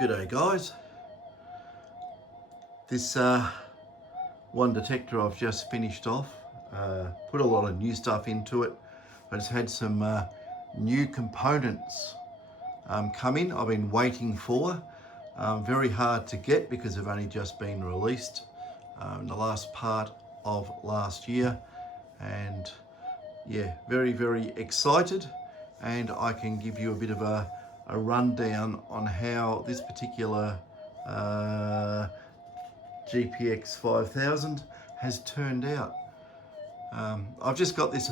G'day guys. This one detector I've just finished off, put a lot of new stuff into it, but it's had some new components come in. I've been waiting for, very hard to get because they've only just been released in the last part of last year, and yeah, very excited, and I can give you a bit of a rundown on how this particular GPX 5000 has turned out. I've just got this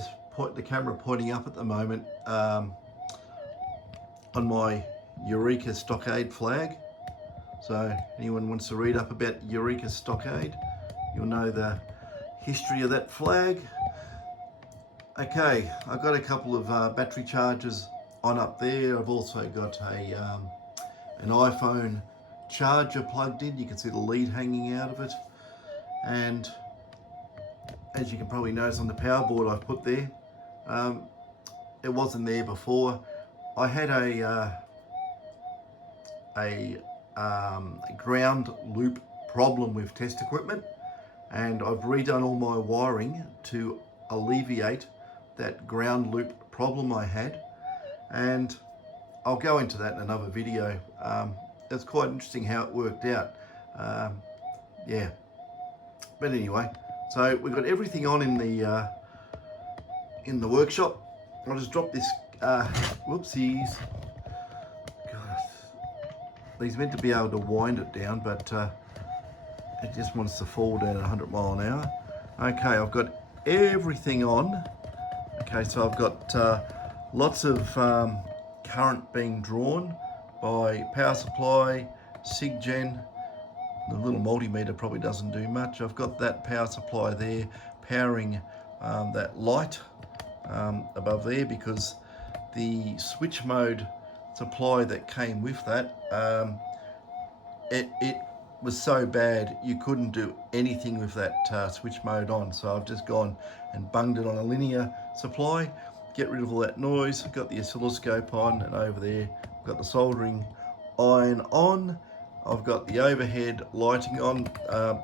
the camera pointing up at the moment on my Eureka Stockade flag. So anyone wants to read up about Eureka Stockade, you'll know the history of that flag. Okay, I've got a couple of battery chargers on up there. I've also got an iPhone charger plugged in. You can see the lead hanging out of it. And as you can probably notice on the power board I've put there, it wasn't there before. I had a ground loop problem with test equipment, and I've redone all my wiring to alleviate that ground loop problem I had, and I'll go into that in another video. It's quite interesting how it worked out. Yeah, but anyway, so we've got everything on in the workshop. I'll just drop this. Whoopsies. God, he's meant to be able to wind it down, but it just wants to fall down at 100 mile an hour. Okay, I've got everything on. Okay, so I've got lots of current being drawn by power supply, SigGen. The little multimeter probably doesn't do much. I've got that power supply there powering that light above there, because the switch mode supply that came with that, it was so bad you couldn't do anything with that switch mode on. So I've just gone and bunged it on a linear supply, get rid of all that noise. I've got the oscilloscope on, and over there I've got the soldering iron on. I've got the overhead lighting on.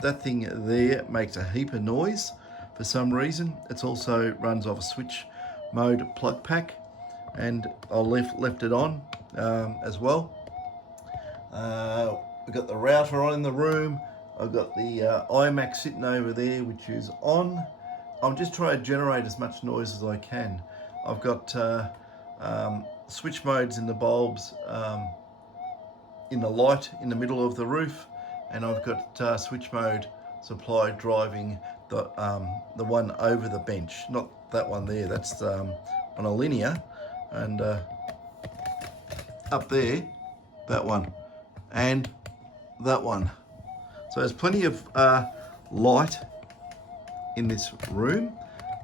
That thing there makes a heap of noise for some reason. It also runs off a switch mode plug pack, and I left it on as well. We've got the router on in the room. I've got the iMac sitting over there, which is on. I'm just trying to generate as much noise as I can. I've got switch modes in the bulbs, in the light in the middle of the roof, and I've got switch mode supply driving the one over the bench. Not that one there, that's on a linear, and up there, that one, and that one. So there's plenty of light in this room,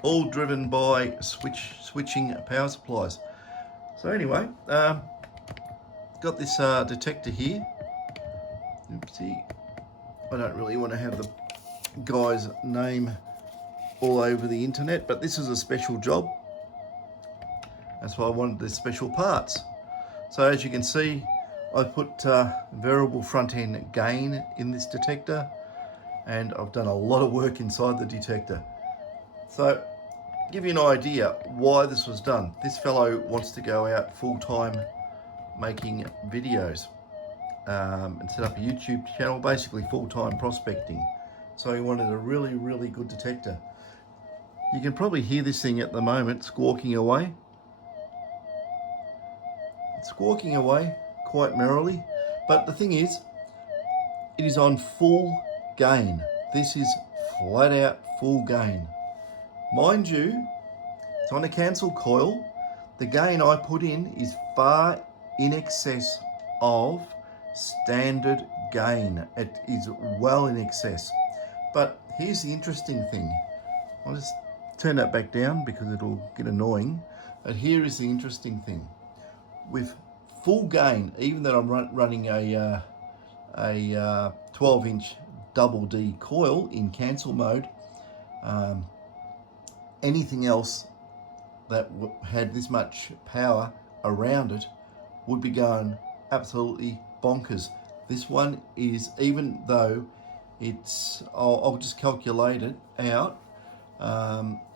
all driven by switching power supplies. So anyway, got this detector here. Oopsie. I don't really want to have the guy's name all over the internet, but this is a special job. That's why I wanted the special parts. So as you can see, I put variable front end gain in this detector, and I've done a lot of work inside the detector. So to give you an idea why this was done, this fellow wants to go out full time making videos and set up a YouTube channel, basically full time prospecting. So he wanted a really good detector. You can probably hear this thing at the moment squawking away. It's squawking away quite merrily, but the thing is, it is on full gain. This is flat out full gain. Mind you, it's on a cancel coil. The gain I put in is far in excess of standard gain. It is well in excess. But here's the interesting thing. I'll just turn that back down because it'll get annoying. But here is the interesting thing. With full gain, even though I'm running a 12-inch double D coil in cancel mode, anything else that had this much power around it would be going absolutely bonkers. This one is, even though it's, I'll just calculate it out,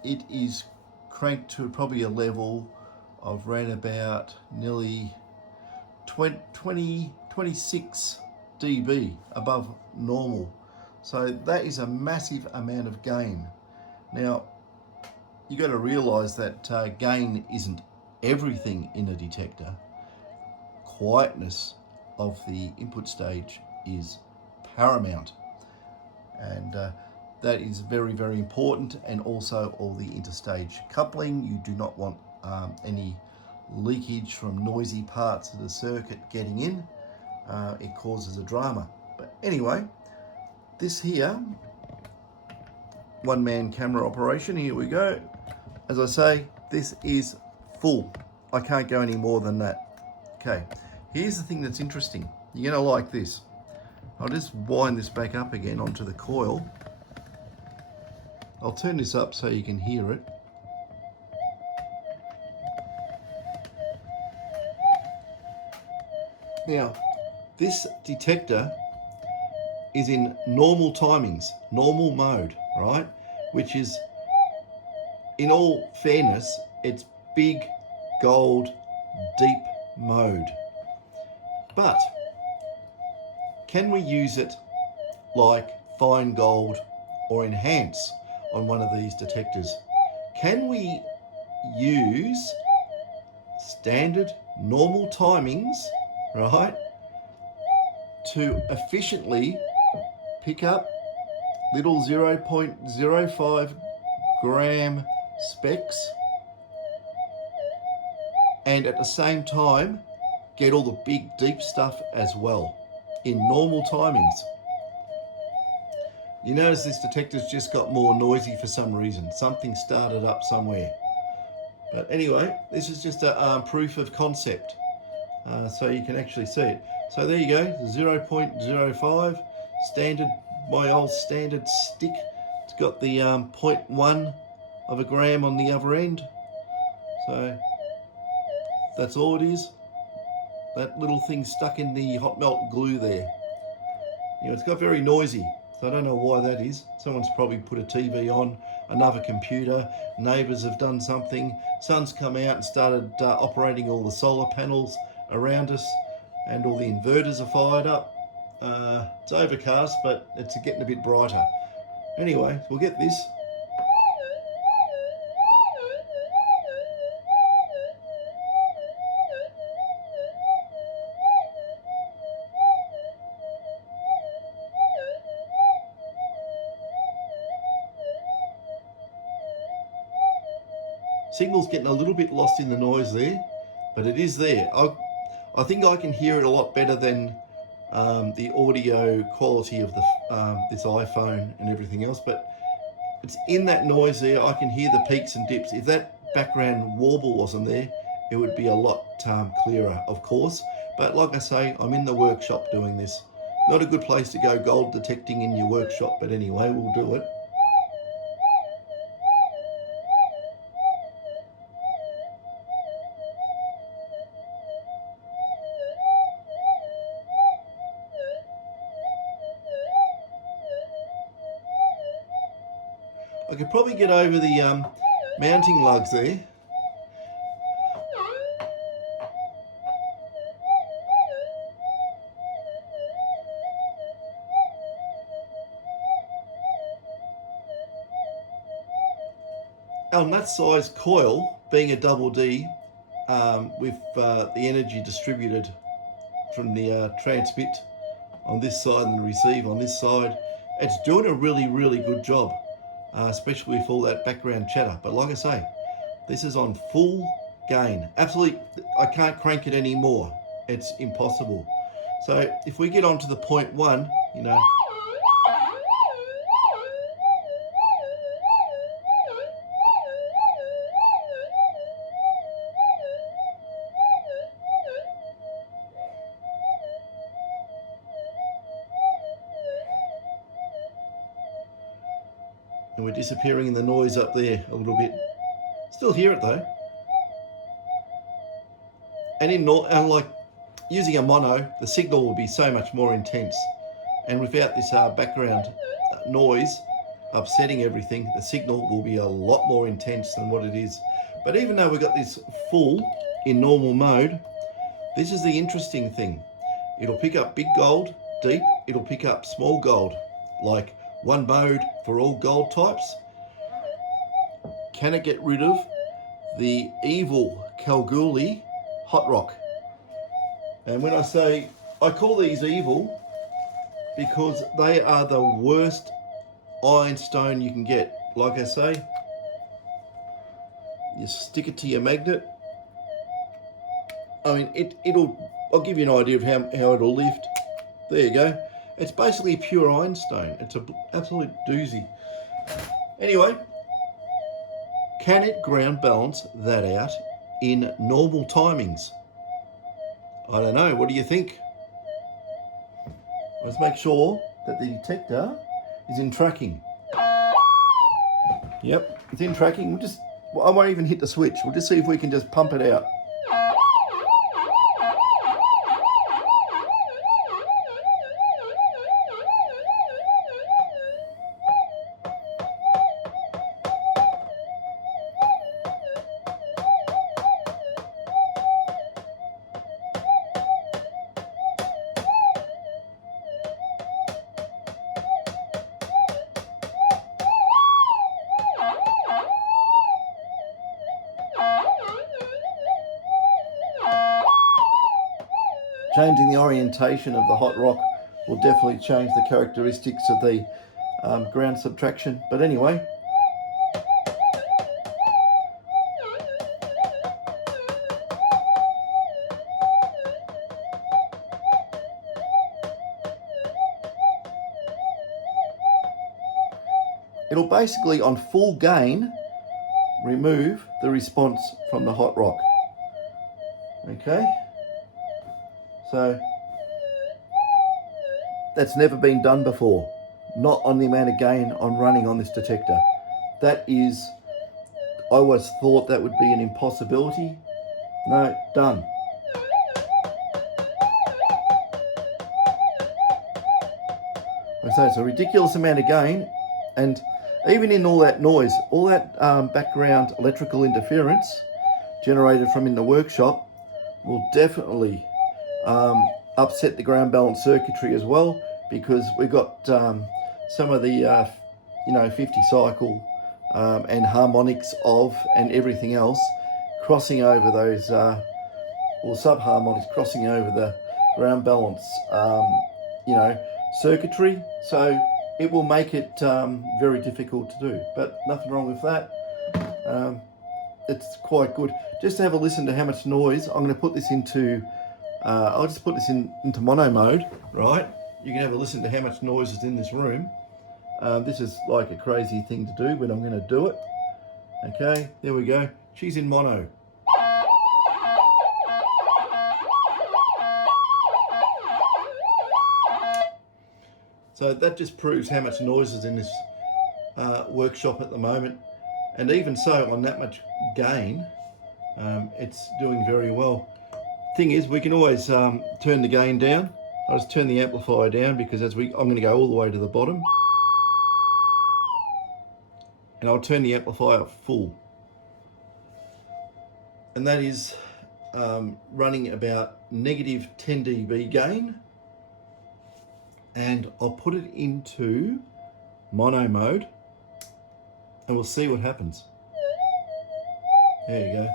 it is cranked to probably a level of around about nearly 26 dB above normal. So that is a massive amount of gain. Now, you got to realize that gain isn't everything in a detector. Quietness of the input stage is paramount, and that is very, very important. And also all the interstage coupling, you do not want any leakage from noisy parts of the circuit getting in. It causes a drama. But anyway, this here, one-man camera operation, here we go. As I say, this is full. I can't go any more than that. Okay, here's the thing that's interesting. You're gonna like this. I'll just wind this back up again onto the coil. I'll turn this up so you can hear it. Now, this detector is in normal timings, normal mode, right? Which is, in all fairness, it's big, gold, deep mode. But can we use it like fine gold or enhance on one of these detectors? Can we use standard normal timings, right, to efficiently pick up little 0.05 gram specks and at the same time get all the big deep stuff as well in normal timings? You notice this detector's just got more noisy for some reason. Something started up somewhere. But anyway, this is just a proof of concept, so you can actually see it. So there you go, 0.05 standard, my old standard stick. It's got the 0.1 of a gram on the other end. So that's all it is. That little thing stuck in the hot melt glue there. You know, it's got very noisy, so I don't know why that is. Someone's probably put a TV on, another computer, neighbours have done something, sun's come out and started operating all the solar panels around us, and all the inverters are fired up. It's overcast, but it's getting a bit brighter. Anyway, we'll get this. Signal's getting a little bit lost in the noise there, but it is there. I think I can hear it a lot better than the audio quality of this iPhone and everything else, but it's in that noise there. I can hear the peaks and dips. If that background warble wasn't there, it would be a lot clearer, of course. But like I say, I'm in the workshop doing this. Not a good place to go gold detecting in your workshop, but anyway, we'll do it. I could probably get over the mounting lugs there. On that size coil, being a double D, with the energy distributed from the transmit on this side and the receive on this side, it's doing a really, really good job, especially with all that background chatter. But like I say, this is on full gain. Absolutely, I can't crank it anymore. It's impossible. So if we get on to the 0.1, you know, and we're disappearing in the noise up there a little bit. Still hear it though. And like using a mono, the signal will be so much more intense. And without this background noise upsetting everything, the signal will be a lot more intense than what it is. But even though we've got this full in normal mode, this is the interesting thing. It'll pick up big gold, deep, it'll pick up small gold, like one mode for all gold types. Can it get rid of the evil Kalgoorlie hot rock? And when I say, I call these evil because they are the worst ironstone you can get. Like I say, you stick it to your magnet. I mean, I'll give you an idea of how it'll lift. There you go. It's basically pure ironstone. It's an absolute doozy. Anyway, can it ground balance that out in normal timings? I don't know. What do you think? Let's make sure that the detector is in tracking. Yep, it's in tracking. I won't even hit the switch. We'll just see if we can just pump it out. Changing the orientation of the hot rock will definitely change the characteristics of the ground subtraction. But anyway, it'll basically, on full gain, remove the response from the hot rock. Okay? So that's never been done before. Not on the amount of gain I'm running on this detector. That is, I always thought that would be an impossibility. No, done. Like I say, it's a ridiculous amount of gain, and even in all that noise, all that background electrical interference generated from in the workshop will definitely upset the ground balance circuitry as well, because we've got some of the 50 cycle and harmonics of and everything else crossing over those or subharmonics crossing over the ground balance circuitry, so it will make it very difficult to do. But nothing wrong with that. It's quite good. Just to have a listen to how much noise. I'm going to put this into I'll just put this into mono mode, right? You can have a listen to how much noise is in this room. This is like a crazy thing to do, but I'm going to do it. Okay, there we go. She's in mono. So that just proves how much noise is in this workshop at the moment. And even so, on that much gain, it's doing very well. Thing is, we can always turn the gain down. I'll just turn the amplifier down, because I'm going to go all the way to the bottom. And I'll turn the amplifier full. And that is running about negative 10 dB gain. And I'll put it into mono mode, and we'll see what happens. There you go.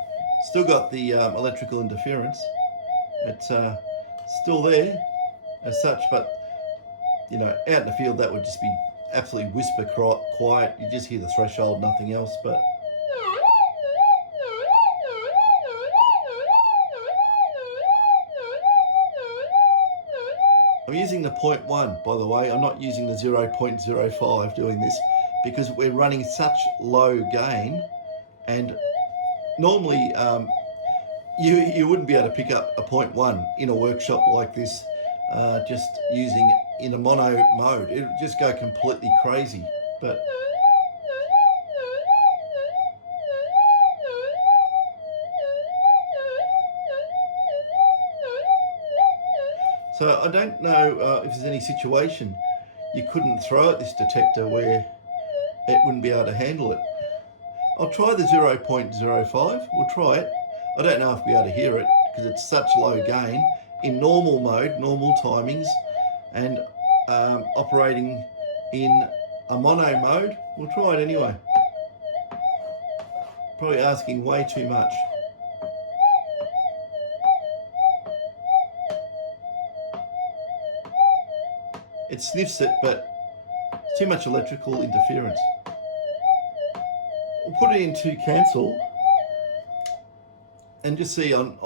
Still got the electrical interference. It's still there as such, but out in the field that would just be absolutely whisper quiet. You just hear the threshold, nothing else. But I'm using the 0.1, by the way. I'm not using the 0.05 doing this, because we're running such low gain, and normally you wouldn't be able to pick up a 0.1 in a workshop like this just using in a mono mode. It would just go completely crazy. But So I don't know if there's any situation you couldn't throw at this detector where it wouldn't be able to handle it. I'll try the 0.05. We'll try it. I don't know if we'll be able to hear it because it's such low gain. In normal mode, normal timings, and operating in a mono mode, we'll try it anyway. Probably asking way too much. It sniffs it, but it's too much electrical interference. We'll put it into cancel and just see on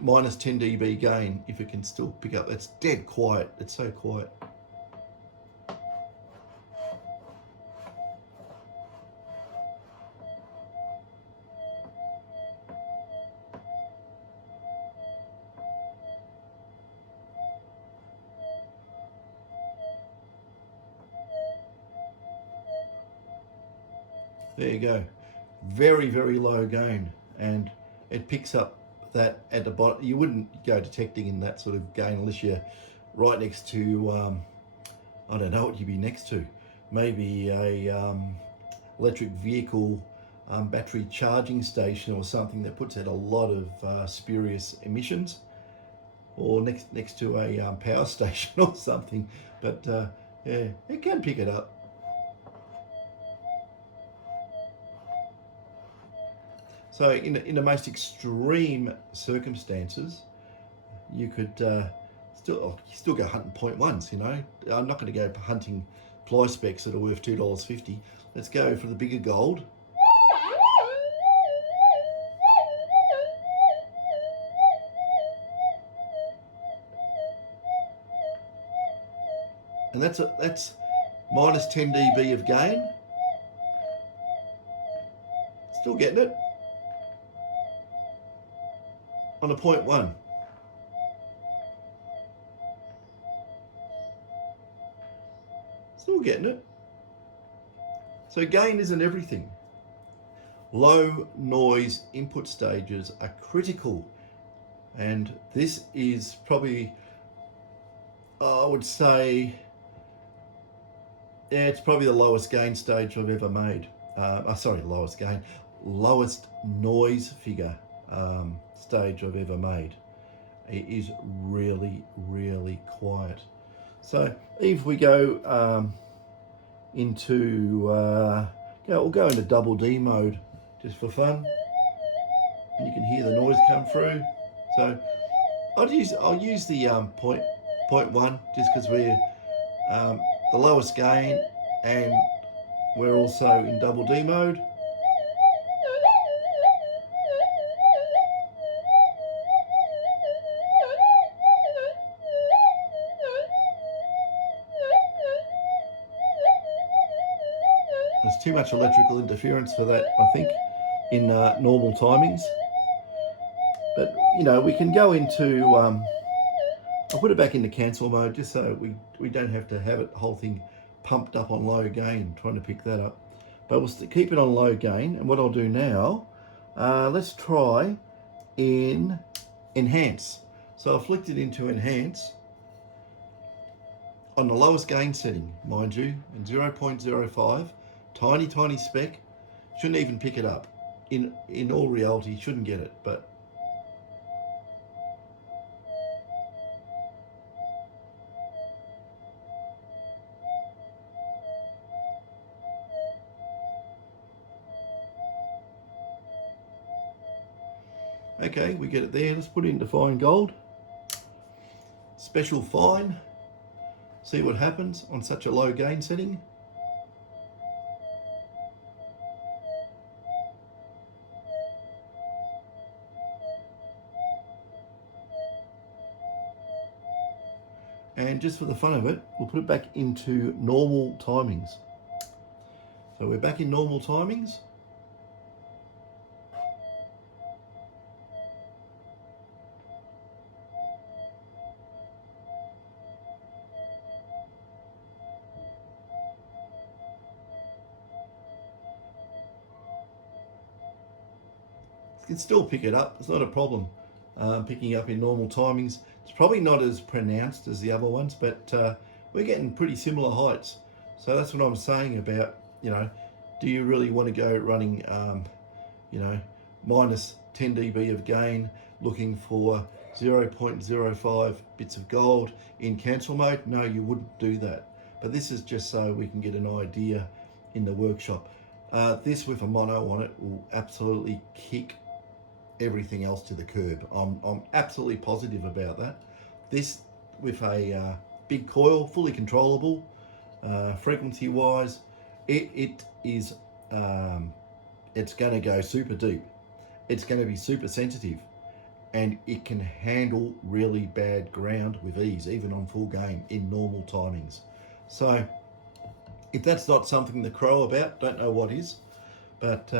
minus 10 dB gain if it can still pick up. It's dead quiet. It's so quiet. There you go. Very, very low gain, and it picks up that at the bottom. You wouldn't go detecting in that sort of gain unless you're right next to, I don't know what you'd be next to. Maybe a electric vehicle battery charging station or something that puts out a lot of spurious emissions, or next to a power station or something. But yeah, it can pick it up. So in the most extreme circumstances, you could still go hunting point ones. You know, I'm not going to go hunting ply specs that are worth $2.50. Let's go for the bigger gold. And that's minus 10 dB of gain. Still getting it on a 0.1. Still getting it. So gain isn't everything. Low noise input stages are critical, and this is probably, I would say, yeah, it's probably the lowest gain stage I've ever made. Lowest noise figure stage I've ever made. It is really, really quiet. So if we go we'll go into double D mode just for fun, and you can hear the noise come through. So I'll use the point one just because we're the lowest gain and we're also in double D mode. There's too much electrical interference for that, I think, in normal timings. But, you know, we can go into, I'll put it back into cancel mode just so we don't have to have it, the whole thing pumped up on low gain, trying to pick that up. But we'll keep it on low gain. And what I'll do now, let's try in enhance. So I've flicked it into enhance on the lowest gain setting, mind you, in 0.05. Tiny speck. Shouldn't even pick it up. In all reality, shouldn't get it, but okay, we get it there. Let's put it into fine gold. Special fine. See what happens on such a low gain setting. And just for the fun of it, we'll put it back into normal timings. So we're back in normal timings. You can still pick it up, it's not a problem picking up in normal timings. It's probably not as pronounced as the other ones, but we're getting pretty similar heights. So that's what I'm saying about, do you really want to go running, minus 10 dB of gain, looking for 0.05 bits of gold in cancel mode? No, you wouldn't do that. But this is just so we can get an idea in the workshop. This with a mono on it will absolutely kick everything else to the curb. I'm absolutely positive about that. This with a big coil, fully controllable, frequency wise, it is it's going to go super deep. It's going to be super sensitive, and it can handle really bad ground with ease, even on full gain in normal timings. So if that's not something to crow about, don't know what is. But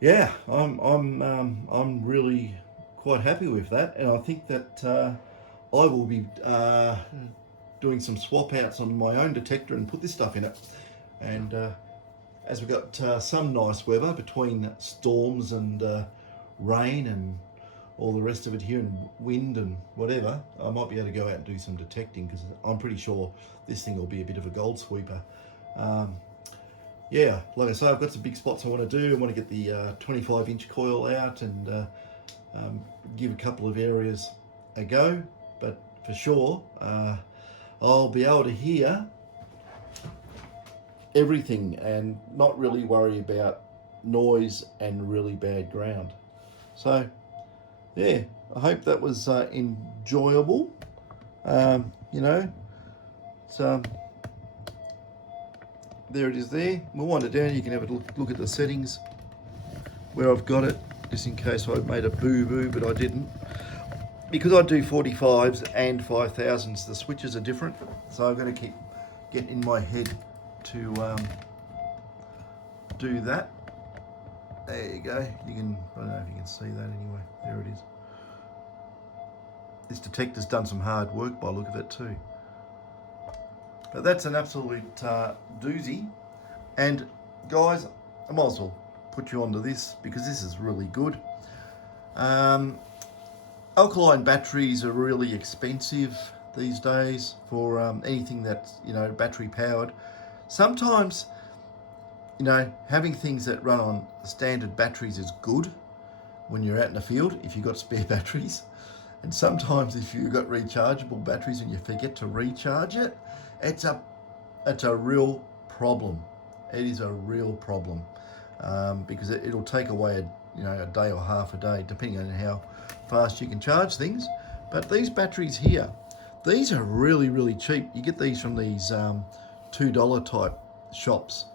yeah, I'm really quite happy with that, and I think that I will be doing some swap outs on my own detector and put this stuff in it. And as we've got some nice weather between storms and rain and all the rest of it here, and wind and whatever, I might be able to go out and do some detecting, because I'm pretty sure this thing will be a bit of a gold sweeper. Yeah, like I say, I've got some big spots I want to do. I want to get the 25-inch coil out and give a couple of areas a go, but for sure I'll be able to hear everything and not really worry about noise and really bad ground. So yeah, I hope that was enjoyable. So there it is there. We'll wind it down. You can have a look at the settings where I've got it, just in case I made a boo-boo, but I didn't. Because I do 45s and 5000s, the switches are different. So I'm going to keep getting in my head to do that. There you go. You can, I don't know if you can see that anyway. There it is. This detector's done some hard work by the look of it too. But that's an absolute doozy. And guys, I might as well put you onto this, because this is really good. Alkaline batteries are really expensive these days for anything that's, battery powered. Sometimes, having things that run on standard batteries is good when you're out in the field, if you've got spare batteries. And sometimes if you've got rechargeable batteries and you forget to recharge it, it's a real problem. It is a real problem, because it'll take away a day or half a day, depending on how fast you can charge things. But these batteries here, these are really, really cheap. You get these from these $2 type shops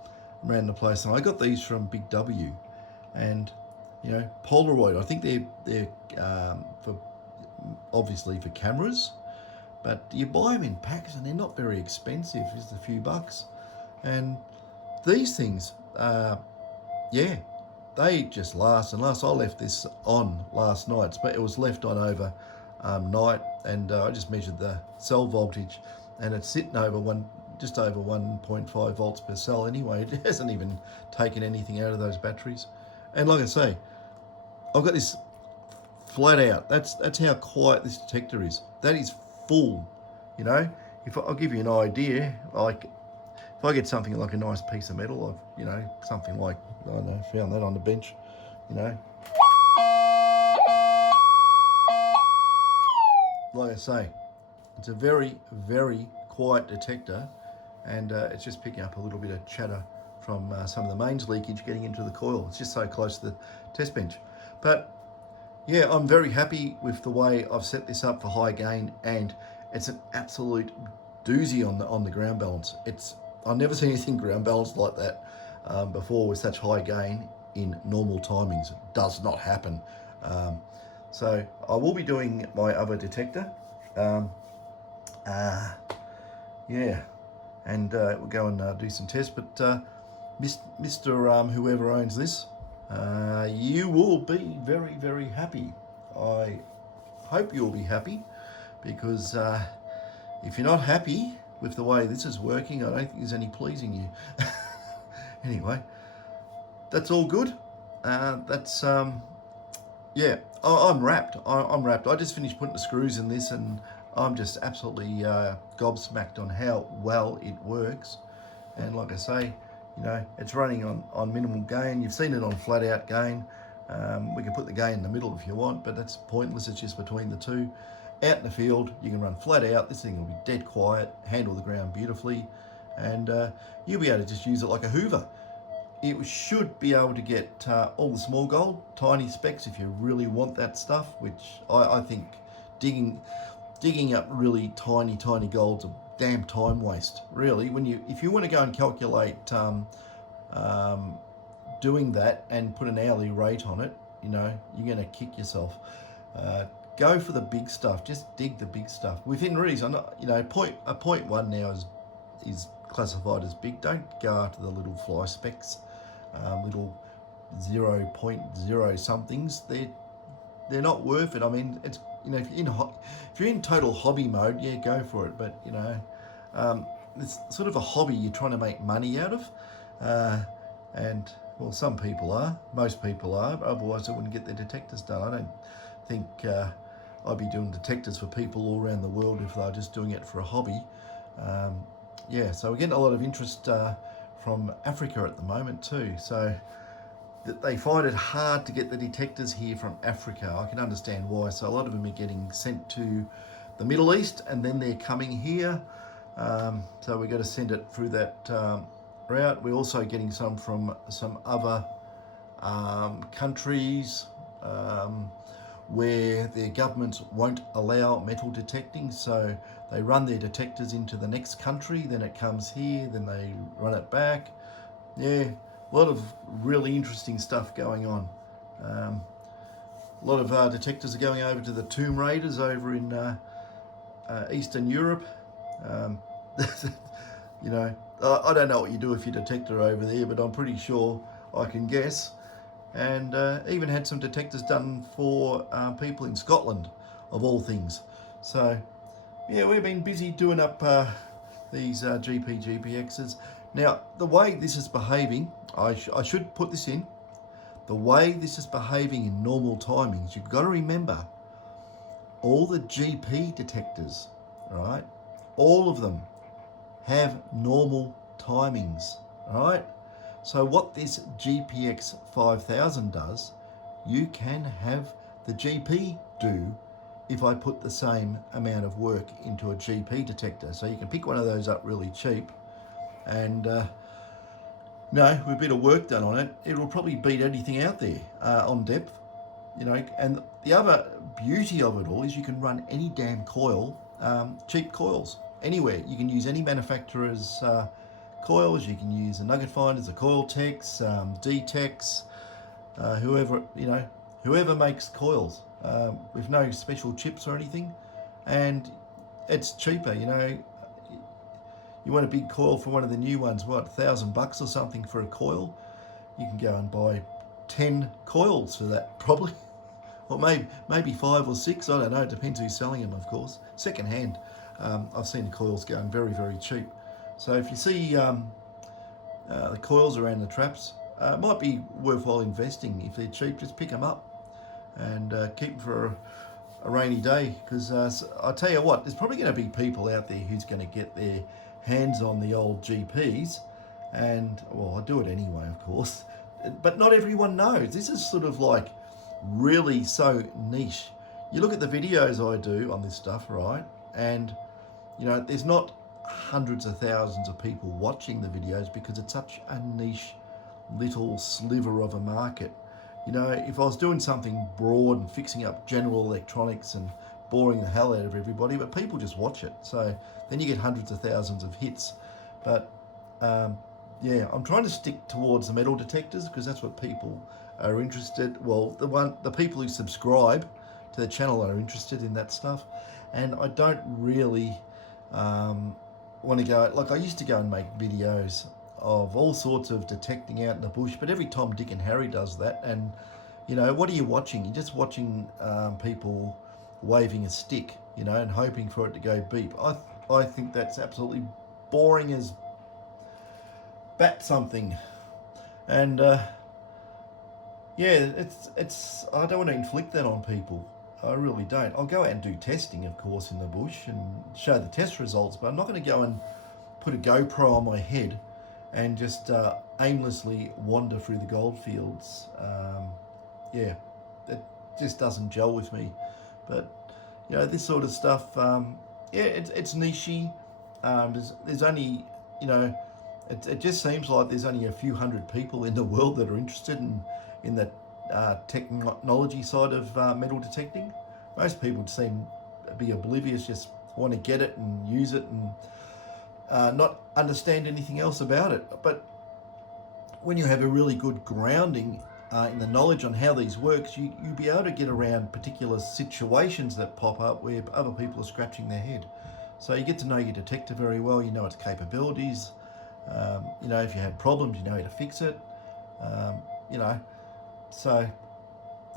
around the place, and I got these from Big W, and Polaroid. I think they're for obviously for cameras, but you buy them in packs and they're not very expensive, just a few bucks. And these things, yeah, they just last and last. I left this on last night, but it was left on over night, and I just measured the cell voltage, and it's sitting over just over 1.5 volts per cell anyway. It hasn't even taken anything out of those batteries. And like I say, I've got this flat out. That's how quiet this detector is. That is full. If I'll give you an idea, like if I get something like a nice piece of metal, something like, I don't know, found that on the bench, like I say, it's a very, very quiet detector, and it's just picking up a little bit of chatter from some of the mains leakage getting into the coil. It's just so close to the test bench. But yeah, I'm very happy with the way I've set this up for high gain, and it's an absolute doozy on the ground balance. I've never seen anything ground balanced like that before with such high gain in normal timings. It does not happen. So I will be doing my other detector. Yeah, and we'll go and do some tests. But Mr. Whoever owns this, you will be very, very happy. I hope you'll be happy, because if you're not happy with the way this is working, I don't think there's any pleasing you. Anyway, that's all good. Yeah, I'm wrapped. I'm wrapped. I just finished putting the screws in this, and I'm just absolutely gobsmacked on how well it works. And like I say, it's running on minimal gain. You've seen it on flat out gain. We can put the gain in the middle if you want, but that's pointless. It's just between the two. Out in the field, you can run flat out. This thing will be dead quiet, handle the ground beautifully, and you'll be able to just use it like a hoover. It should be able to get all the small gold, tiny specks if you really want that stuff, which I think digging up really tiny gold's a damn time waste, really. If you want to go and calculate doing that and put an hourly rate on it, you're going to kick yourself. Go for the big stuff. Just dig the big stuff within reason. A 0.1 now is classified as big. Don't go after the little fly specks, little 0.0 somethings. They're not worth it. I mean, it's if you're in total hobby mode, yeah, go for it. But it's sort of a hobby you're trying to make money out of, and well, some people are, most people are. Otherwise, they wouldn't get their detectors done. I don't think I'd be doing detectors for people all around the world if they're just doing it for a hobby. Yeah, so we're getting a lot of interest from Africa at the moment too. So they find it hard to get the detectors here from Africa. I can understand why. So a lot of them are getting sent to the Middle East and then they're coming here. So we've got to send it through that route. We're also getting some from some other countries where their governments won't allow metal detecting. So they run their detectors into the next country, then it comes here, then they run it back. Yeah, a lot of really interesting stuff going on. A lot of detectors are going over to the Tomb Raiders over in Eastern Europe. I don't know what you do with your detector over there, but I'm pretty sure I can guess. And even had some detectors done for people in Scotland, of all things. So, yeah, we've been busy doing up these GPXs. Now, the way this is behaving, I should put this in, the way this is behaving in normal timings, you've got to remember, all the GP detectors, right, all of them have normal timings, right? So what this GPX 5000 does, you can have the GP do if I put the same amount of work into a GP detector. So you can pick one of those up really cheap and with a bit of work done on it, it will probably beat anything out there on depth. And the other beauty of it all is you can run any damn coil, cheap coils, anywhere. You can use any manufacturer's coils. You can use the nugget finders, the coil techs, D-techs, whoever makes coils with no special chips or anything, and it's cheaper. You want a big coil for one of the new ones, what, $1,000 or something for a coil? You can go and buy 10 coils for that, probably. Or maybe 5 or 6, I don't know, it depends who's selling them, of course. Second hand, I've seen the coils going very, very cheap. So if you see the coils around the traps, it might be worthwhile investing. If they're cheap, just pick them up and keep them for a rainy day. Because I tell you what, there's probably going to be people out there who's going to get their hands on the old GPs, and well, I do it anyway, of course, but not everyone knows. This is sort of like really so niche. You look at the videos I do on this stuff, right, and there's not hundreds of thousands of people watching the videos because it's such a niche little sliver of a market. If I was doing something broad and fixing up general electronics and boring the hell out of everybody, but people just watch it, so then you get hundreds of thousands of hits. But yeah, I'm trying to stick towards the metal detectors because that's what people are interested. Well, the people who subscribe to the channel are interested in that stuff, and I don't really want to go, like I used to go and make videos of all sorts of detecting out in the bush, but every time Dick and Harry does that, and what are you watching? You're just watching people waving a stick, and hoping for it to go beep. I think that's absolutely boring as bat. Something. And Yeah, it's. I don't want to inflict that on people. I really don't. I'll go out and do testing, of course, in the bush and show the test results, but I'm not going to go and put a GoPro on my head and just aimlessly wander through the goldfields. Yeah, it just doesn't gel with me. But this sort of stuff. Yeah, it's nichey. There's only it just seems like there's only a few hundred people in the world that are interested in the technology side of metal detecting. Most people seem to be oblivious, just want to get it and use it and not understand anything else about it. But when you have a really good grounding in the knowledge on how these works, you'll be able to get around particular situations that pop up where other people are scratching their head. So you get to know your detector very well, you know its capabilities, if you have problems, you know how to fix it, so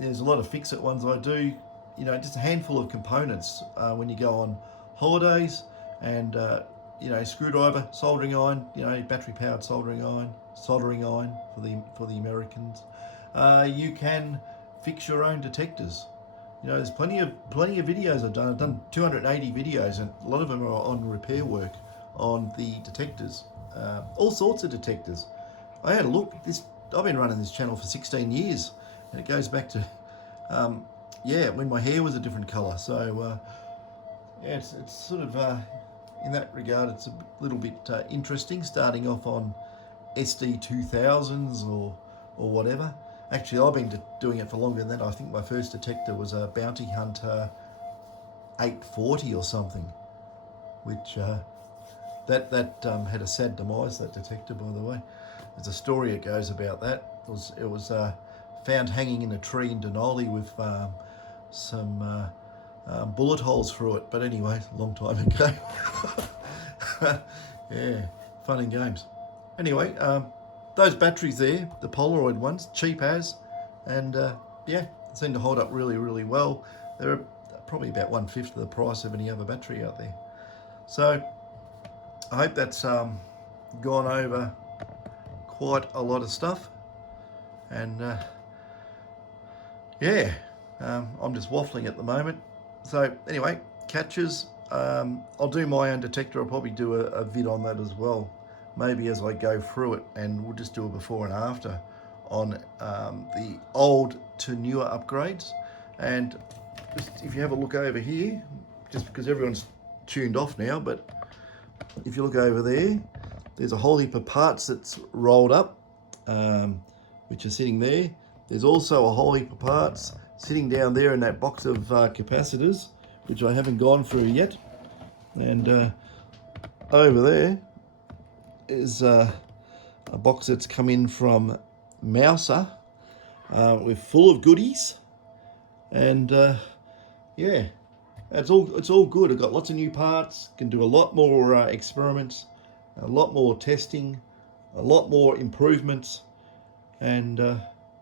there's a lot of fix-it ones I do, just a handful of components when you go on holidays and, screwdriver, soldering iron, battery-powered soldering iron for the Americans. You can fix your own detectors. There's plenty of videos I've done. I've done 280 videos, and a lot of them are on repair work on the detectors. All sorts of detectors. I had a look. I've been running this channel for 16 years, and it goes back to when my hair was a different colour. So it's sort of in that regard, it's a little bit interesting. Starting off on SD 2000s or whatever. Actually, I've been doing it for longer than that. I think my first detector was a Bounty Hunter 840 or something, which that had a sad demise. That detector, by the way. There's a story that goes about that. It was found hanging in a tree in Denali with some bullet holes through it. But anyway, a long time ago. Yeah, fun and games. Anyway, those batteries there, the Polaroid ones, cheap as, and seem to hold up really, really well. They're probably about 1/5 of the price of any other battery out there. So I hope that's gone over quite a lot of stuff, and I'm just waffling at the moment. So anyway, catches. I'll do my own detector. I'll probably do a vid on that as well, maybe as I go through it, and we'll just do a before and after on the old to newer upgrades. And just if you have a look over here, just because everyone's tuned off now, but if you look over there, there's a whole heap of parts that's rolled up, which are sitting there. There's also a whole heap of parts sitting down there in that box of capacitors, which I haven't gone through yet. And over there is a box that's come in from Mouser with full of goodies. And it's all good. I've got lots of new parts, can do a lot more experiments, a lot more testing, a lot more improvements, and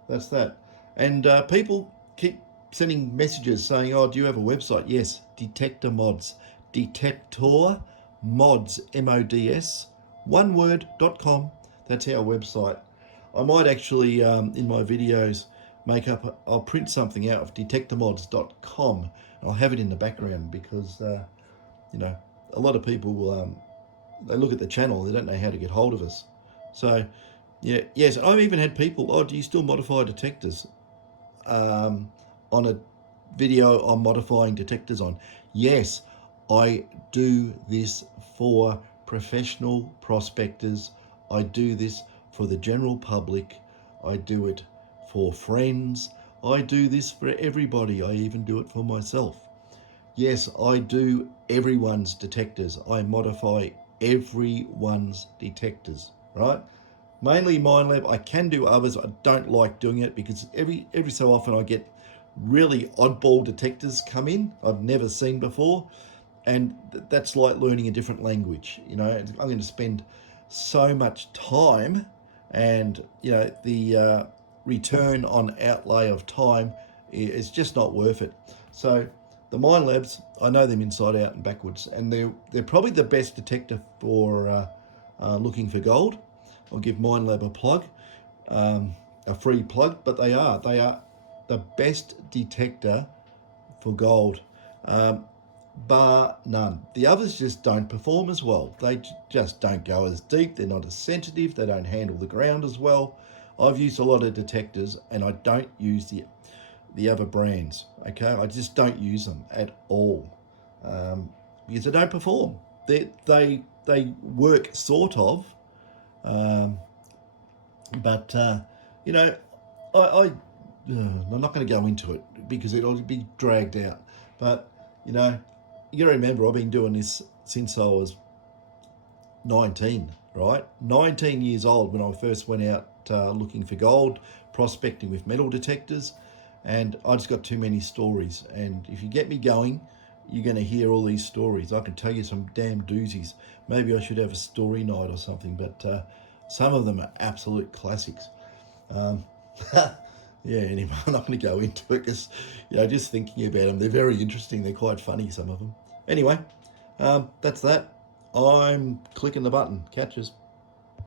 that's that. And people keep sending messages saying, "Oh, do you have a website?" Yes, Detector Mods, Detector Mods, MODS, one word.com. That's our website. I might actually in my videos I'll print something out of detectormods.com, and I'll have it in the background because a lot of people they look at the channel, they don't know how to get hold of us. So yes, I've even had people, "Oh, do you still modify detectors?" On a video I'm modifying detectors on. Yes, I do this for professional prospectors. I do this for the general public. I do it for friends. I do this for everybody. I even do it for myself. Yes, I do everyone's detectors. I modify everyone's detectors, right? Mainly Minelab. I can do others. I don't like doing it because every so often I get really oddball detectors come in I've never seen before, and that's like learning a different language. I'm going to spend so much time, and the return on outlay of time is just not worth it. So the Minelabs, I know them inside out and backwards, and they're probably the best detector for looking for gold. I'll give Minelab a plug. a free plug, but they are the best detector for gold, bar none. The others just don't perform as well. They just don't go as deep. They're not as sensitive. They don't handle the ground as well. I've used a lot of detectors, and I don't use the other brands. Okay, I just don't use them at all, because they don't perform. They work sort of, but you know, I'm not going to go into it because it'll be dragged out. But you know, you got to remember, I've been doing this since I was 19, right? 19 years old when I first went out looking for gold, prospecting with metal detectors, and I just got too many stories. And if you get me going, you're going to hear all these stories. I can tell you some damn doozies. Maybe I should have a story night or something, but some of them are absolute classics. Um, yeah, anyway, I'm not going to go into it because, just thinking about them, they're very interesting. They're quite funny, some of them. Anyway, that's that. I'm clicking the button. Catches.